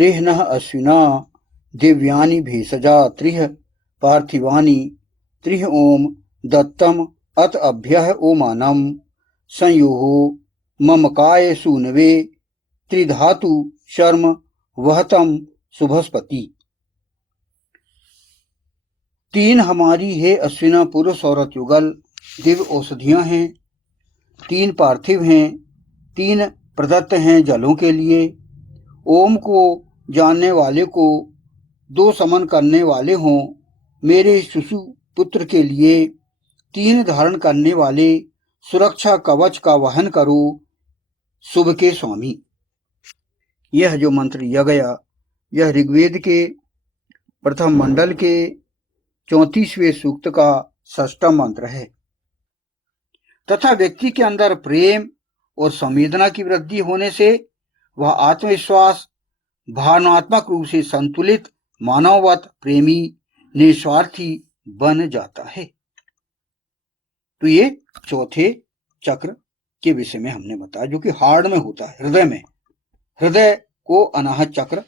त्रिह्नः अश्विना दिव्यानि भेषजा त्रिः पार्थिवानि त्रिः ओम दत्तम अत अभ्यः ओमानम संयोहो ममकाय सूनवे त्रिधातु शर्म वहतम शुभस्पति। तीन हमारी है अश्विना पुरुष औरत युगल दिव्य औषधियां हैं, तीन पार्थिव हैं, तीन प्रदत्त हैं जलों के लिए। ओम को जानने वाले को दो समन करने वाले हों, मेरे शिशु पुत्र के लिए तीन धारण करने वाले सुरक्षा कवच का वहन करो, शुभ के स्वामी। यह जो मंत्र यह गया, यह ऋग्वेद के प्रथम मंडल के 34वें सूक्त का 6वां मंत्र है तथा व्यक्ति के अंदर प्रेम और संवेदना की वृद्धि होने से वह आत्मविश्वास, भावनात्मक रूप से संतुलित, मानववत, प्रेमी, निस्वार्थी बन जाता है। तो ये चौथे चक्र के विषय में हमने बताया, जो कि हार्ट में होता है, हृदय में। हृदय को अनाहत चक्र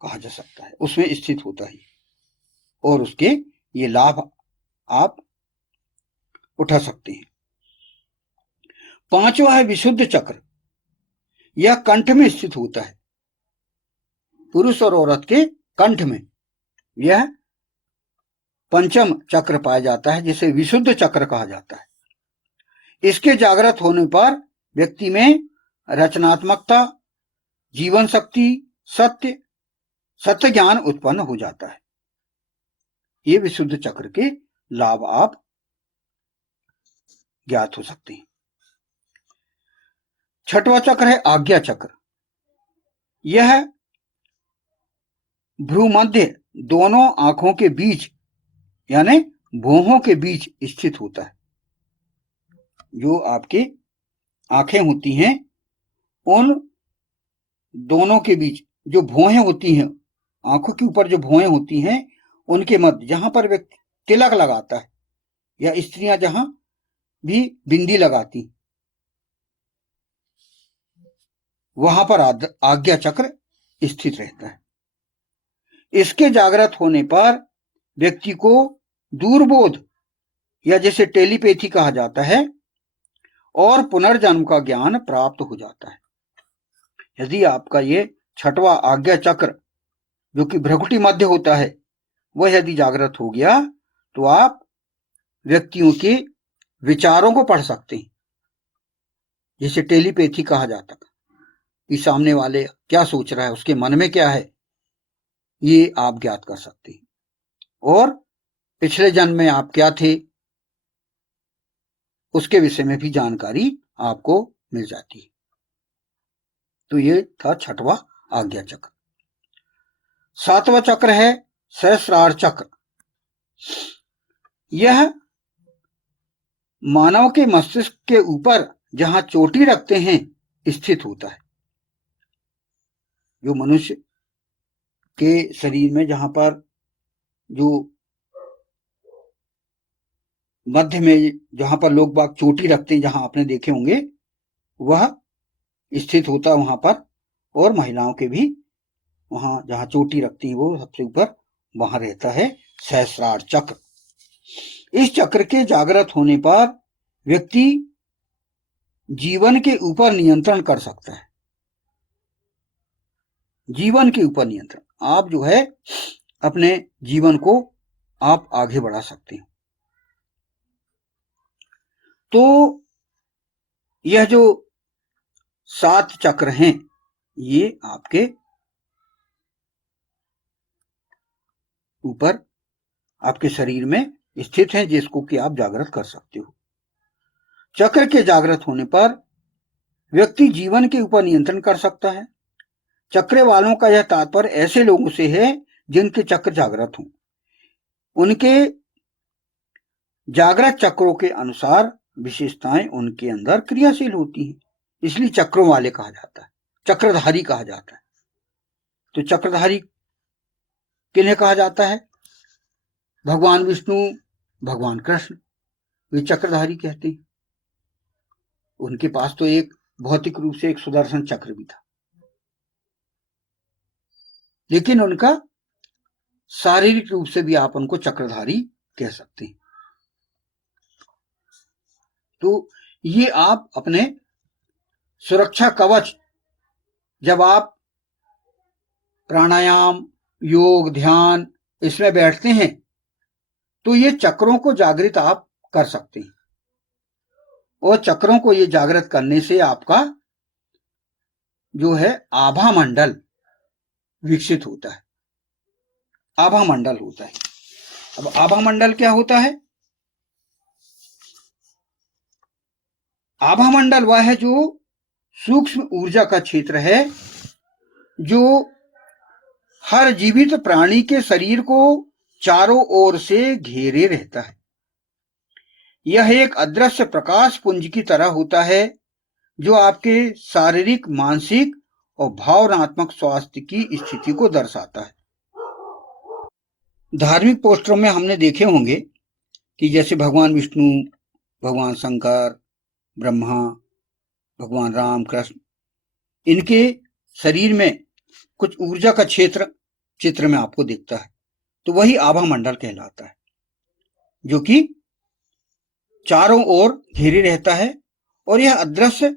कहा जा सकता है, उसमें स्थित होता है और उसके ये लाभ आप उठा सकते हैं। पांचवा है विशुद्ध चक्र। यह कंठ में स्थित होता है, पुरुष और औरत के कंठ में यह पंचम चक्र पाया जाता है, जिसे विशुद्ध चक्र कहा जाता है। इसके जागृत होने पर व्यक्ति में रचनात्मकता, जीवन शक्ति, सत्य ज्ञान उत्पन्न हो जाता है। ये विशुद्ध चक्र के लाभ आप ज्ञात हो सकते हैं। छठवां चक्र है आज्ञा चक्र। यह भ्रूमध्य दोनों आंखों के बीच यानी भौहों के बीच स्थित होता है। जो आपकी आंखें होती हैं, उन दोनों के बीच जो भौहें होती हैं, आंखों के ऊपर जो भौहें होती हैं, उनके मध्य जहां पर व्यक्ति तिलक लगाता है या स्त्रियां जहां भी बिंदी लगाती, वहां पर आज्ञा चक्र स्थित रहता है। इसके जागृत होने पर व्यक्ति को दूरबोध या जैसे टेलीपैथी कहा जाता है और पुनर्जन्म का ज्ञान प्राप्त हो जाता है। यदि आपका ये छठवां आज्ञा चक्र जो कि भ्रकुटी मध्य होता है, वह यदि जागृत हो गया तो आप व्यक्तियों के विचारों को पढ़ सकते हैं, जिसे टेलीपैथी कहा जाता है कि सामने वाले क्या सोच रहा है, उसके मन में क्या है, ये आप ज्ञात कर सकते हैं। और पिछले जन्म में आप क्या थे, उसके विषय में भी जानकारी आपको मिल जाती है। तो ये था छठवां आज्ञा चक्र। सातवां चक्र है सहस्रार चक्र। यह मानव के मस्तिष्क के ऊपर जहां चोटी रखते हैं स्थित होता है। जो मनुष्य के शरीर में जहां पर जो मध्य में जहां पर लोग बाग चोटी रखते हैं, जहां आपने देखे होंगे, वह स्थित होता है वहां पर। और महिलाओं के भी वहां जहां चोटी रखती है वो सबसे ऊपर वहां रहता है सहस्रार चक्र। इस चक्र के जागृत होने पर व्यक्ति जीवन के ऊपर नियंत्रण कर सकता है। जीवन के ऊपर नियंत्रण, आप जो है अपने जीवन को आप आगे बढ़ा सकते हैं। तो यह जो 7 चक्र हैं, ये आपके ऊपर आपके शरीर में स्थित हैं, जिसको कि आप जागृत कर सकते हो। चक्र के जागृत होने पर व्यक्ति जीवन के ऊपर नियंत्रण कर सकता है। चक्र वालों का यह तात्पर्य ऐसे लोगों से है जिनके चक्र जागृत हों। उनके जागृत चक्रों के अनुसार विशेषताएं उनके अंदर क्रियाशील होती हैं, इसलिए चक्रों वाले कहा जाता है, चक्रधारी कहा जाता है। तो चक्रधारी किन्हें कहा जाता है? भगवान विष्णु, भगवान कृष्ण, वे चक्रधारी कहते हैं। उनके पास तो एक भौतिक रूप से एक सुदर्शन चक्र भी था। लेकिन उनका शारीरिक रूप से भी आप उनको चक्रधारी कह सकते हैं। तो ये आप अपने सुरक्षा कवच, जब आप प्राणायाम, योग, ध्यान इसमें बैठते हैं तो ये चक्रों को जागृत आप कर सकते हैं, और चक्रों को ये जागृत करने से आपका जो है आभा मंडल विकसित होता है, आभा मंडल होता है। अब आभा मंडल क्या होता है? आभा मंडल वह है जो सूक्ष्म ऊर्जा का क्षेत्र है, जो हर जीवित प्राणी के शरीर को चारों ओर से घेरे रहता है। यह एक अदृश्य प्रकाश पुंज की तरह होता है, जो आपके शारीरिक, मानसिक और भावनात्मक स्वास्थ्य की स्थिति को दर्शाता है। धार्मिक पोस्टरों में हमने देखे होंगे कि जैसे भगवान विष्णु, भगवान शंकर, ब्रह्मा, भगवान राम, कृष्ण, इनके शरीर में कुछ ऊर्जा का क्षेत्र चित्र में आपको दिखता है, तो वही आभा मंडल कहलाता है, जो कि चारों ओर घेरे रहता है, और यह अदृश्य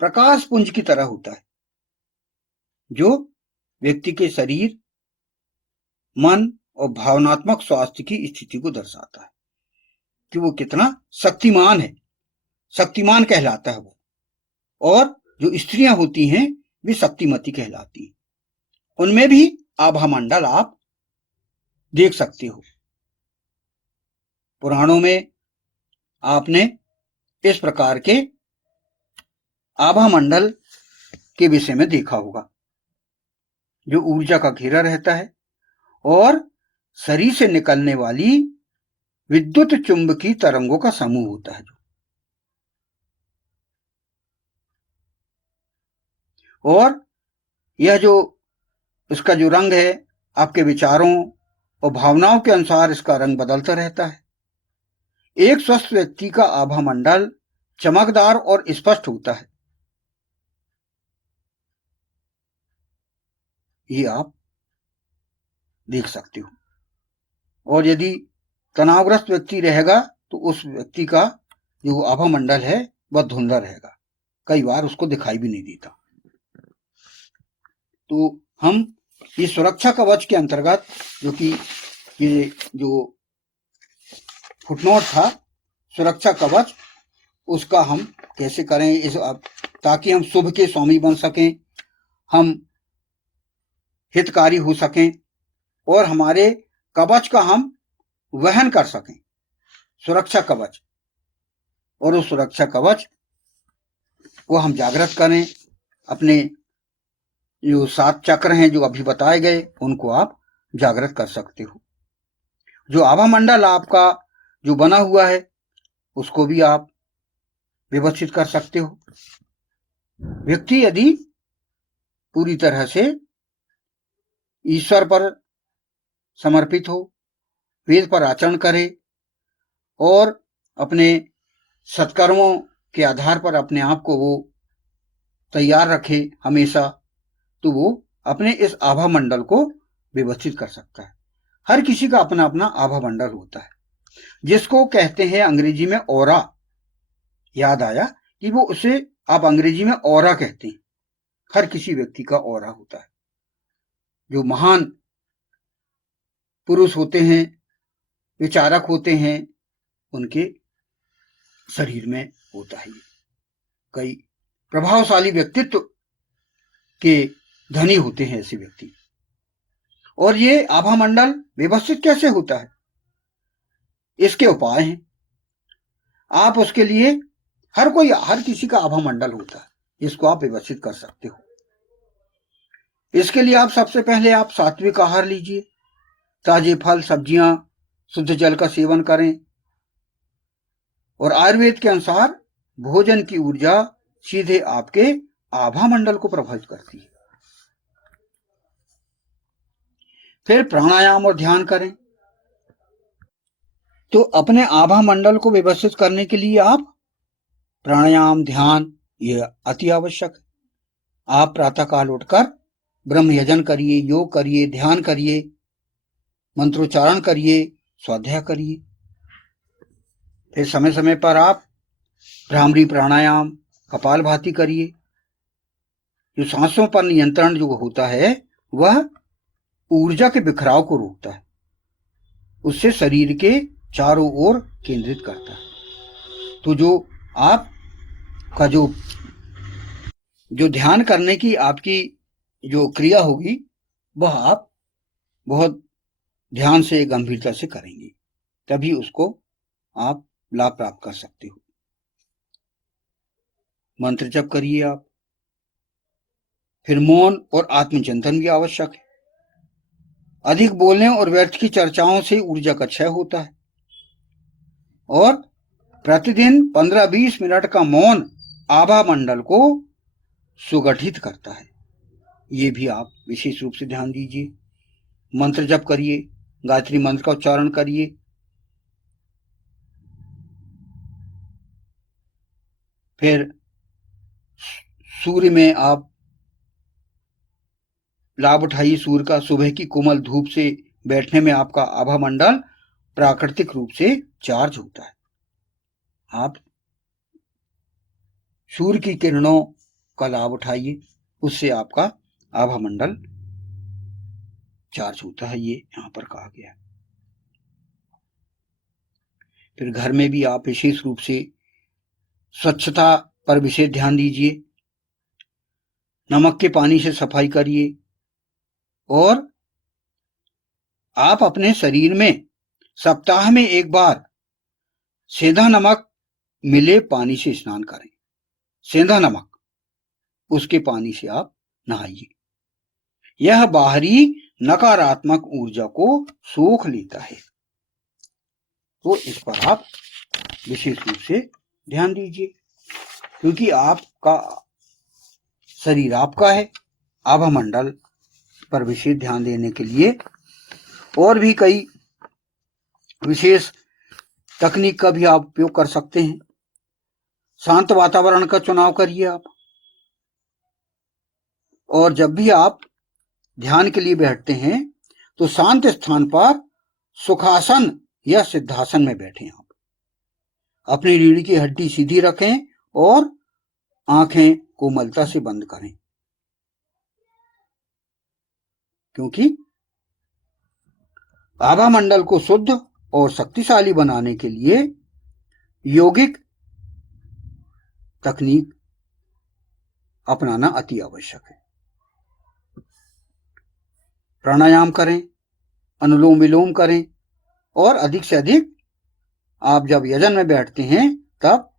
प्रकाश पुंज की तरह होता है, जो व्यक्ति के शरीर, मन और भावनात्मक स्वास्थ्य की स्थिति को दर्शाता है कि वो कितना शक्तिमान है, शक्तिमान कहलाता है वो। और जो स्त्रियां होती हैं वे शक्तिमती कहलाती हैं, उनमें भी आभा मंडल आप देख सकते हो। पुराणों में आपने इस प्रकार के आभा मंडल के विषय में देखा होगा, जो ऊर्जा का घेरा रहता है और शरीर से निकलने वाली विद्युत चुंबकीय तरंगों का समूह होता है। और यह जो इसका जो रंग है, आपके विचारों और भावनाओं के अनुसार इसका रंग बदलता रहता है। एक स्वस्थ व्यक्ति का आभा मंडल चमकदार और स्पष्ट होता है। ये आप देख सकते हो। और यदि तनावग्रस्त व्यक्ति रहेगा तो उस व्यक्ति का जो आभा मंडल है वह धुंधला रहेगा, कई बार उसको दिखाई भी नहीं देता। तो हम इस सुरक्षा कवच के अंतर्गत, जो कि ये जो फुटनोट था सुरक्षा कवच, उसका हम कैसे करें इस, ताकि हम शुभ के स्वामी बन सकें, हम हितकारी हो सकें और हमारे कवच का हम वहन कर सकें, सुरक्षा कवच। और उस सुरक्षा कवच को हम जागृत करें। अपने जो 7 चक्र हैं जो अभी बताए गए, उनको आप जागृत कर सकते हो। जो आभा मंडल आपका जो बना हुआ है उसको भी आप व्यवस्थित कर सकते हो। व्यक्ति यदि पूरी तरह से ईश्वर पर समर्पित हो, वेद पर आचरण करे और अपने सत्कर्मों के आधार पर अपने आप को वो तैयार रखे हमेशा, तो वो अपने इस आभा मंडल को व्यवस्थित कर सकता है। हर किसी का अपना अपना आभा मंडल होता है, जिसको कहते हैं अंग्रेजी में ऑरा। याद आया कि वो उसे आप अंग्रेजी में ऑरा कहते हैं। हर किसी व्यक्ति का ऑरा होता है। जो महान पुरुष होते हैं, विचारक होते हैं, उनके शरीर में होता है। कई प्रभावशाली व्यक्तित्व के धनी होते हैं ऐसे व्यक्ति। और ये आभा मंडल व्यवस्थित कैसे होता है, इसके उपाय हैं। आप उसके लिए हर किसी का आभा मंडल होता है, इसको आप व्यवस्थित कर सकते हो। इसके लिए आप सबसे पहले आप सात्विक आहार लीजिए, ताजे फल, सब्जियां, शुद्ध जल का सेवन करें। और आयुर्वेद के अनुसार भोजन की ऊर्जा सीधे आपके आभा मंडल को प्रभावित करती है। फिर प्राणायाम और ध्यान करें। तो अपने आभा मंडल को व्यवस्थित करने के लिए आप प्राणायाम, ध्यान, ये अति आवश्यक है। आप प्रातःकाल उठकर ब्रह्म यजन करिए, योग करिए, ध्यान करिए, मंत्रोच्चारण करिए, स्वाध्याय करिए। फिर समय समय पर आप भ्रामरी प्राणायाम, कपालभाति करिए। जो सांसों पर नियंत्रण जो होता है वह ऊर्जा के बिखराव को रोकता है, उससे शरीर के चारों ओर केंद्रित करता है। तो जो आपका जो ध्यान करने की आपकी जो क्रिया होगी वह आप बहुत ध्यान से, गंभीरता से करेंगे, तभी उसको आप लाभ प्राप्त कर सकते हो। मंत्र जप करिए आप। फिर मौन और आत्मचिंतन भी आवश्यक है। अधिक बोलने और व्यर्थ की चर्चाओं से ऊर्जा का क्षय होता है, और प्रतिदिन 15-20 मिनट का मौन आभा मंडल को सुगठित करता है। ये भी आप विशेष रूप से ध्यान दीजिए। मंत्र जप करिए, गायत्री मंत्र का उच्चारण करिए। फिर सूर्य में आप लाभ उठाइए सूर्य का। सुबह की कोमल धूप से बैठने में आपका आभा मंडल प्राकृतिक रूप से चार्ज होता है। आप सूर्य की किरणों का लाभ उठाइए, उससे आपका आभा मंडल चार्ज होता है, ये यहां पर कहा गया है। फिर घर में भी आप विशेष रूप से स्वच्छता पर विशेष ध्यान दीजिए। नमक के पानी से सफाई करिए, और आप अपने शरीर में सप्ताह में एक बार सेंधा नमक मिले पानी से स्नान करें। सेंधा नमक, उसके पानी से आप नहाइए। यह बाहरी नकारात्मक ऊर्जा को सोख लेता है। तो इस पर आप विशेष रूप से ध्यान दीजिए, क्योंकि आपका शरीर आपका है। आभा मंडल पर विशेष ध्यान देने के लिए और भी कई विशेष तकनीक का भी आप उपयोग कर सकते हैं। शांत वातावरण का चुनाव करिए आप, और जब भी आप ध्यान के लिए बैठते हैं तो शांत स्थान पर सुखासन या सिद्धासन में बैठें। आप अपनी रीढ़ की हड्डी सीधी रखें और आंखें कोमलता से बंद करें, क्योंकि आभा मंडल को शुद्ध और शक्तिशाली बनाने के लिए यौगिक तकनीक अपनाना अति आवश्यक है। प्राणायाम करें, अनुलोम विलोम करें, और अधिक से अधिक आप जब यजन में बैठते हैं तब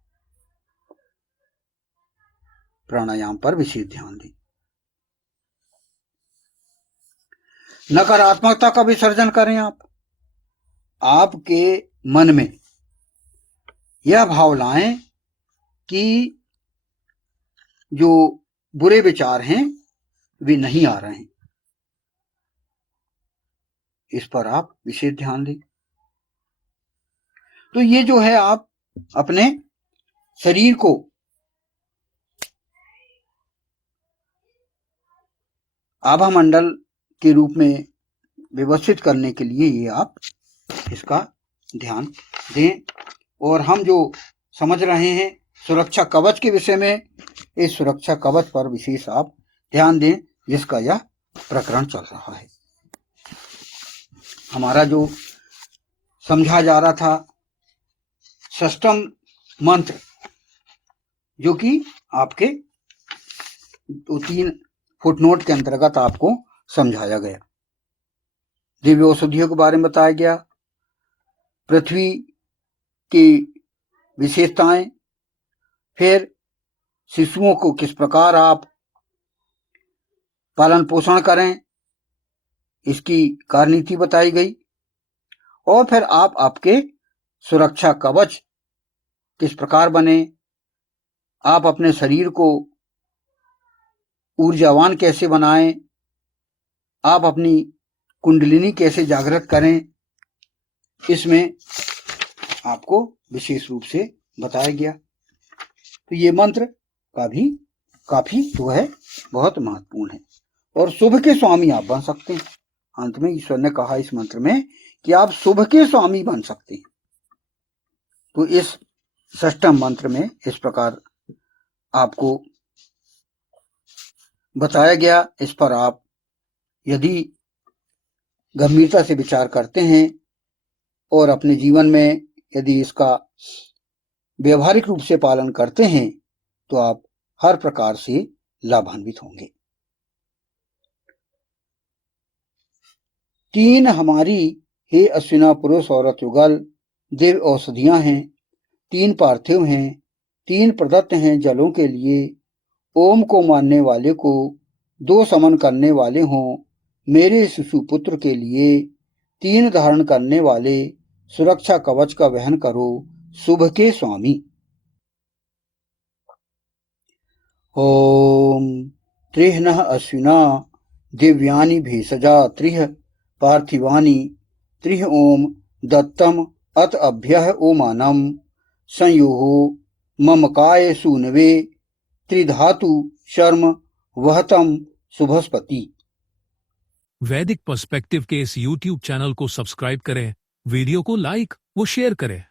प्राणायाम पर विशेष ध्यान दें। नकारात्मकता का विसर्जन करें आप। आपके मन में यह भाव लाएं कि जो बुरे विचार हैं वे नहीं आ रहे हैं। इस पर आप विशेष ध्यान दें। तो ये जो है, आप अपने शरीर को आभा मंडल के रूप में व्यवस्थित करने के लिए ये आप इसका ध्यान दें। और हम जो समझ रहे हैं सुरक्षा कवच के विषय में, इस सुरक्षा कवच पर विशेष आप ध्यान दें, जिसका यह प्रकरण चल रहा है। हमारा जो समझा जा रहा था षष्ठम मंत्र, जो कि आपके 3 फुटनोट के अंतर्गत आपको समझाया गया। दिव्य औषधियों के बारे में बताया गया, पृथ्वी की विशेषताएं, फिर शिशुओं को किस प्रकार आप पालन पोषण करें, इसकी कार्यनीति बताई गई, और फिर आप आपके सुरक्षा कवच किस प्रकार बने, आप अपने शरीर को ऊर्जावान कैसे बनाएं, आप अपनी कुंडलिनी कैसे जागृत करें, इसमें आपको विशेष रूप से बताया गया। तो ये मंत्र का भी काफी जो है बहुत महत्वपूर्ण है। और शुभ के स्वामी आप बन सकते हैं। अंत में ईश्वर ने कहा इस मंत्र में कि आप शुभ के स्वामी बन सकते हैं। तो इस षष्ठम मंत्र में इस प्रकार आपको बताया गया। इस पर आप यदि गंभीरता से विचार करते हैं और अपने जीवन में यदि इसका व्यवहारिक रूप से पालन करते हैं तो आप हर प्रकार से लाभान्वित होंगे। 3 हमारी हे अश्विना पुरुष औरत युगल दिव्य औषधियां हैं, 3 पार्थिव हैं, 3 प्रदत्त हैं जलों के लिए। ओम को मानने वाले को 2 समन करने वाले हों। मेरे शिशु पुत्र के लिए 3 धारण करने वाले सुरक्षा कवच का वहन करो, शुभ के स्वामी। ओम त्रिह्नः अश्विना दिव्यानि भेषजा त्रिः पार्थिवानि त्रिः ओम दत्तम अत अभ्यः ओमानम संयोहो मम काय सूनवे त्रिधातु शर्म वहतम शुभस्पति। वैदिक पर्सपेक्टिव के इस YouTube चैनल को सब्सक्राइब करें, वीडियो को लाइक व शेयर करें।